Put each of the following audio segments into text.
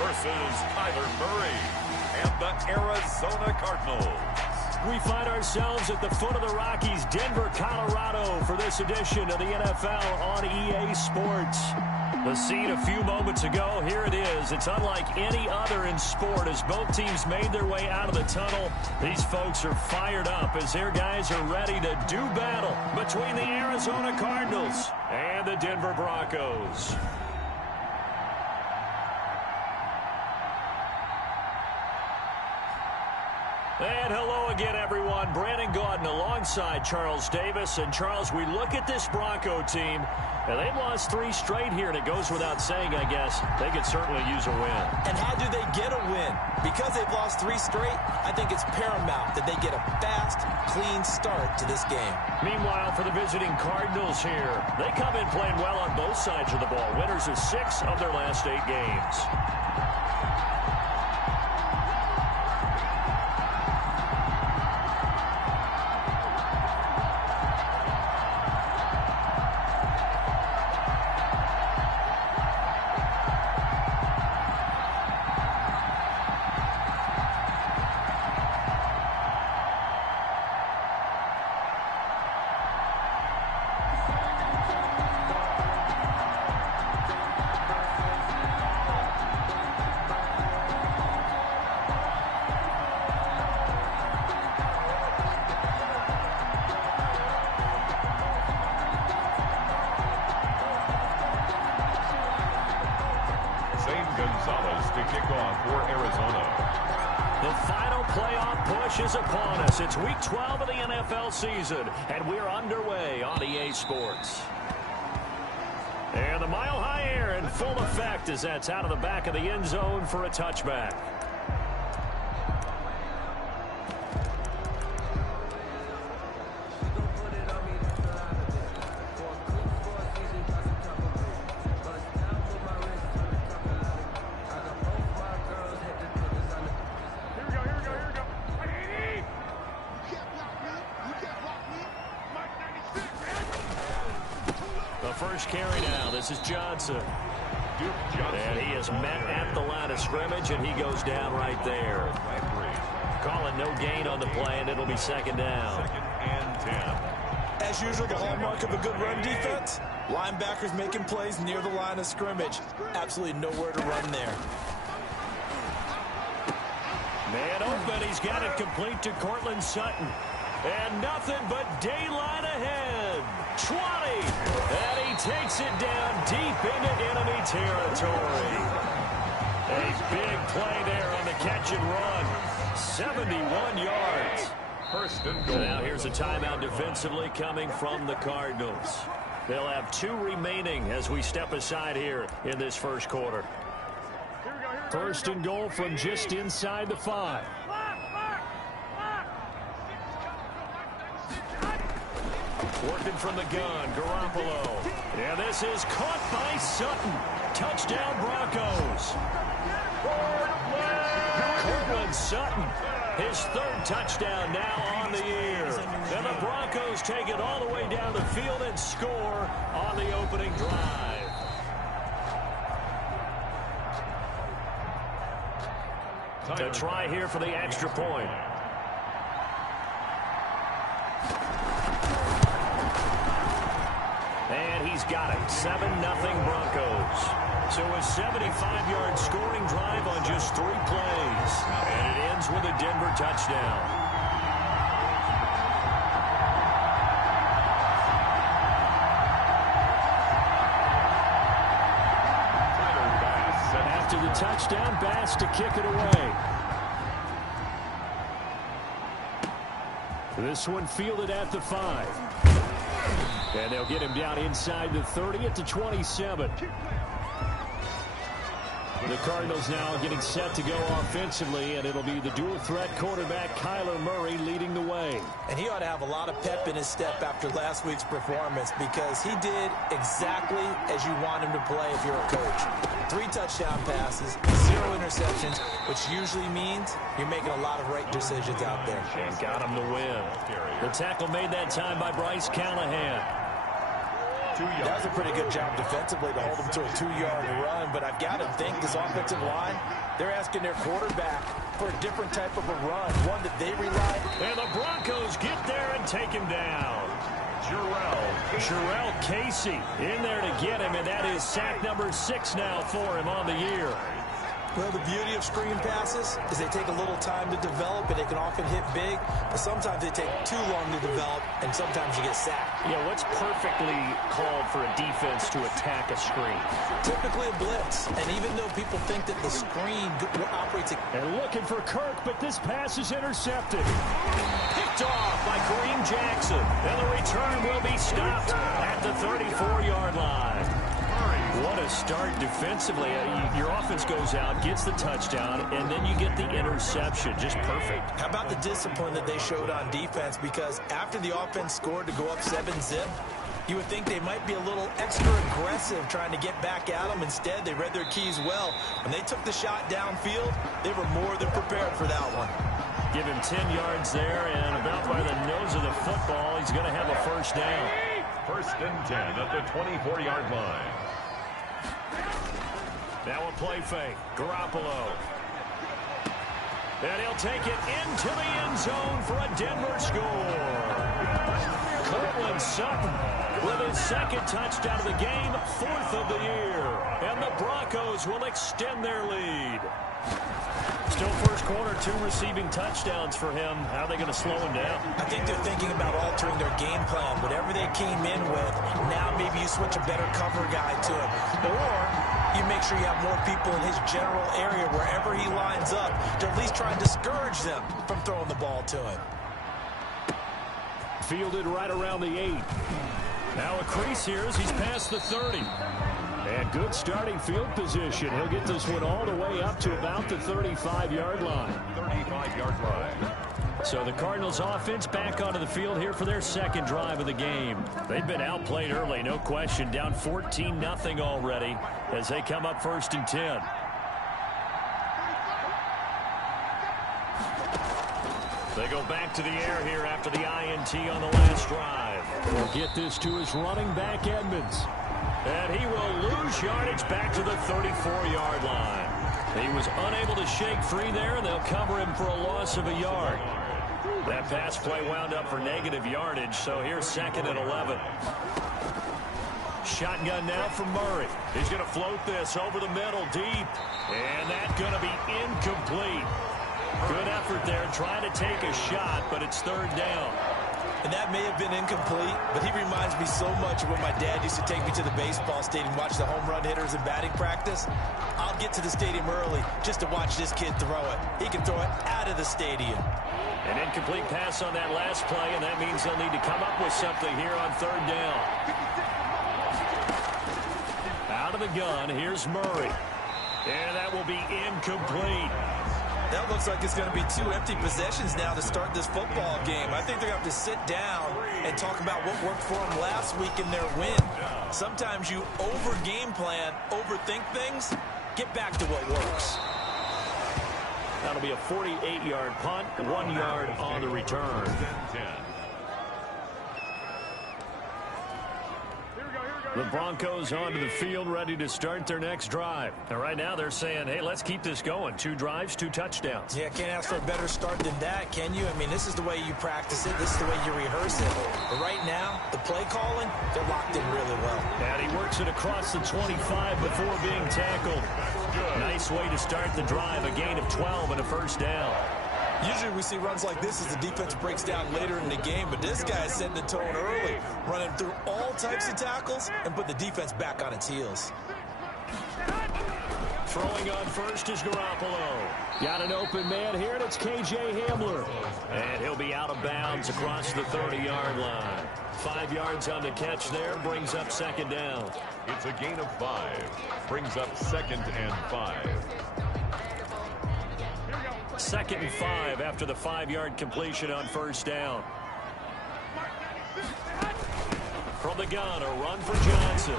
versus Kyler Murray and the Arizona Cardinals. We find ourselves at the foot of the Rockies, Denver, Colorado, for this edition of the NFL on EA Sports. The scene a few moments ago, here it is. It's unlike any other in sport as both teams made their way out of the tunnel. These folks are fired up as their guys are ready to do battle between the Arizona Cardinals and the Denver Broncos. And hello again, everyone. Brandon Gaudin alongside Charles Davis. And, Charles, we look at this Bronco team, and they've lost 3 straight here, and it goes without saying, I guess, they could certainly use a win. And how do they get a win? Because they've lost 3 straight, I think it's paramount that they get a fast, clean start to this game. Meanwhile, for the visiting Cardinals here, they come in playing well on both sides of the ball. Winners of 6 of their last 8 games. To kick off for Arizona. The final playoff push is upon us. It's week 12 of the NFL season, and we're underway on EA Sports. And the Mile High Air in full effect as that's out of the back of the end zone for a touchback. First carry now. This is Johnson. And he is met at the line of scrimmage, and he goes down right there. Calling no gain on the play, and it'll be second down. 2nd and 10. As usual, the hallmark of a good run defense, linebackers making plays near the line of scrimmage. Absolutely nowhere to run there. Man open. He's got it complete to Cortland Sutton. And nothing but daylight ahead. 20. And he takes it down deep into enemy territory. A big play there on the catch and run. 71 yards. First and goal. Now here's a timeout defensively coming from the Cardinals. They'll have 2 remaining as we step aside here in this first quarter. First and goal from just inside the 5. Working from the gun, Garoppolo. And this is caught by Sutton. Touchdown, Broncos. Cortland Sutton, his 3rd touchdown now on the year. And the Broncos take it all the way down the field and score on the opening drive. To try here for the extra point. And he's got it. 7-0 Broncos. So a 75-yard scoring drive on just 3 plays. And it ends with a Denver touchdown. After the touchdown, Bass to kick it away. This one fielded at the 5. And they'll get him down inside the 30 at the 27. The Cardinals now getting set to go offensively, and it'll be the dual-threat quarterback Kyler Murray leading the way. And he ought to have a lot of pep in his step after last week's performance because he did exactly as you want him to play if you're a coach. 3 touchdown passes, 0 interceptions, which usually means you're making a lot of right decisions out there. And got him to win. The tackle made that time by Bryce Callahan. That was a pretty good job defensively to hold them to a 2-yard run, but I've got to think this offensive line, they're asking their quarterback for a different type of a run, one that they rely on. And the Broncos get there and take him down. Jarrell Casey in there to get him, and that is sack number 6 now for him on the year. Well, the beauty of screen passes is they take a little time to develop, and they can often hit big, but sometimes they take too long to develop, and sometimes you get sacked. Yeah, what's perfectly called for a defense to attack a screen? Typically a blitz, and even though people think that the screen operates... And looking for Kirk, but this pass is intercepted. Picked off by Kareem Jackson, and the return will be stopped at the 34-yard line. What a start defensively. Your offense goes out, gets the touchdown, and then you get the interception. Just perfect. How about the discipline that they showed on defense? Because after the offense scored to go up 7-zip, you would think they might be a little extra aggressive trying to get back at them. Instead, they read their keys well. When they took the shot downfield, they were more than prepared for that one. Give him 10 yards there, and about by the nose of the football, he's going to have a first down. 1st and 10 at the 24-yard line. Now a play fake. Garoppolo. And he'll take it into the end zone for a Denver score. Cortland Sutton with his 2nd touchdown of the game, 4th of the year. And the Broncos will extend their lead. Still first quarter, 2 receiving touchdowns for him. How are they going to slow him down? I think they're thinking about altering their game plan. Whatever they came in with, now maybe you switch a better cover guy to him. Or you make sure you have more people in his general area wherever he lines up to at least try and discourage them from throwing the ball to him. Fielded right around the 8. Now a crease here as he's past the 30. And good starting field position. He'll get this one all the way up to about the 35-yard line. 35-yard line. So the Cardinals offense back onto the field here for their 2nd drive of the game. They've been outplayed early, no question. Down 14-0 already as they come up 1st and 10. They go back to the air here after the INT on the last drive. He'll get this to his running back, Edmonds. And he will lose yardage back to the 34-yard line. He was unable to shake free there, and they'll cover him for a loss of a yard. That pass play wound up for negative yardage, so here's 2nd and 11. Shotgun now from Murray. He's going to float this over the middle deep, and that's going to be incomplete. Good effort there trying to take a shot, but it's 3rd down. And that may have been incomplete, but he reminds me so much of when my dad used to take me to the baseball stadium, watch the home run hitters in batting practice. I'll get to the stadium early just to watch this kid throw it. He can throw it out of the stadium. An incomplete pass on that last play, and that means they'll need to come up with something here on 3rd down. Out of the gun, here's Murray. And that will be incomplete. That looks like it's going to be 2 empty possessions now to start this football game. I think they're going to have to sit down and talk about what worked for them last week in their win. Sometimes you over-game plan, overthink things, get back to what works. That'll be a 48-yard punt, 1 yard on the return. The Broncos onto the field, ready to start their next drive. And right now they're saying, hey, let's keep this going. 2 drives, 2 touchdowns. Yeah, can't ask for a better start than that, can you? I mean, this is the way you practice it. This is the way you rehearse it. But right now, the play calling, they're locked in really well. And he works it across the 25 before being tackled. Nice way to start the drive. A gain of 12 and a 1st down. Usually we see runs like this as the defense breaks down later in the game, but this guy's setting the tone early, running through all types of tackles and put the defense back on its heels. Throwing on first is Garoppolo. Got an open man here, and it's K.J. Hamler. And he'll be out of bounds across the 30-yard line. 5 yards on the catch there, brings up 2nd down. It's a gain of 5. Brings up 2nd and 5. 2nd and 5 after the 5-yard completion on 1st down. From the gun, a run for Johnson.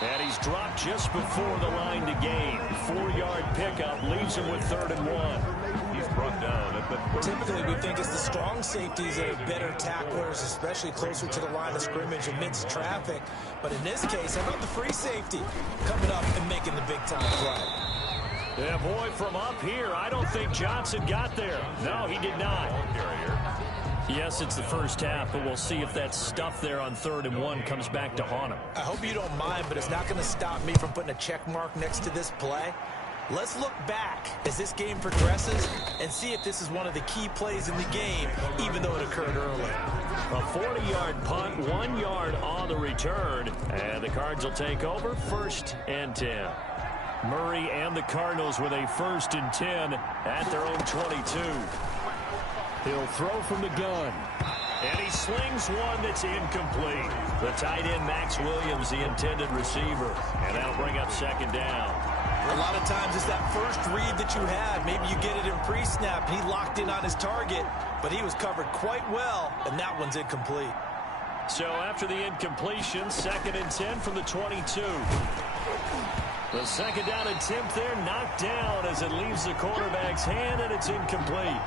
And he's dropped just before the line to gain. 4-yard pickup leaves him with 3rd and 1. He's brought down at the Typically, we think it's the strong safeties that are better tacklers, especially closer to the line of scrimmage amidst traffic. But in this case, how about the free safety coming up and making the big-time play? Yeah, boy, from up here, I don't think Johnson got there. No, he did not. Yes, it's the first half, but we'll see if that stuff there on 3rd and 1 comes back to haunt him. I hope you don't mind, but it's not going to stop me from putting a check mark next to this play. Let's look back as this game progresses and see if this is one of the key plays in the game, even though it occurred early. A 40-yard punt, 1 yard on the return, and the Cards will take over 1st and 10. Murray and the Cardinals with a 1st and 10 at their own 22. He'll throw from the gun. And he slings one that's incomplete. The tight end, Max Williams, the intended receiver. And that'll bring up 2nd down. A lot of times it's that first read that you have. Maybe you get it in pre-snap, and he locked in on his target, but he was covered quite well, and that one's incomplete. So after the incompletion, 2nd and 10 from the 22. The 2nd down attempt there knocked down as it leaves the quarterback's hand, and it's incomplete.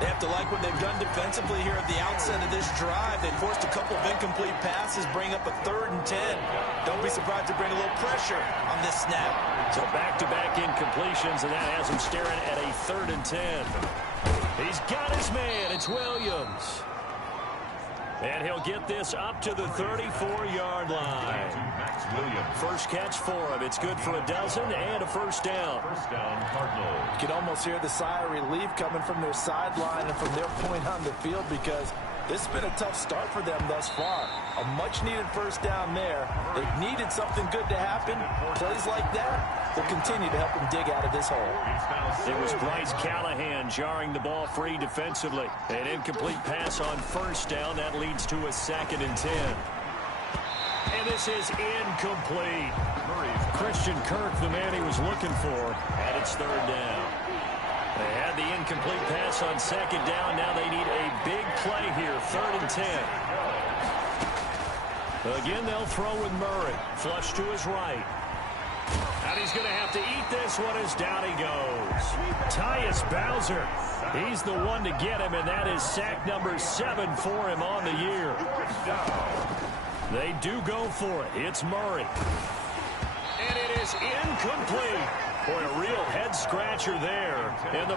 They have to like what they've done defensively here at the outset of this drive. They forced a couple of incomplete passes, bring up a 3rd and 10. Don't be surprised to bring a little pressure on this snap. So back-to-back incompletions, and that has him staring at a 3rd and 10. He's got his man. It's Williams. And he'll get this up to the 34-yard line. Max Williams. First catch for him. It's good for a dozen and a 1st down. 1st down, Cardinals. You can almost hear the sigh of relief coming from their sideline and from their point on the field, because this has been a tough start for them thus far. A much-needed 1st down there. They've needed something good to happen. Plays like that will continue to help them dig out of this hole. It was Bryce Callahan jarring the ball free defensively. An incomplete pass on 1st down. That leads to a 2nd and 10. And this is incomplete. Christian Kirk, the man he was looking for, and it's 3rd down. They had the incomplete pass on 2nd down. Now they need a big play here, 3rd and 10. Again, they'll throw with Murray. Flush to his right. And he's going to have to eat this one as down he goes. Tyus Bowser, he's the one to get him, and that is sack number 7 for him on the year. They do go for it. It's Murray. And it is incomplete. Boy, a real head-scratcher there. And the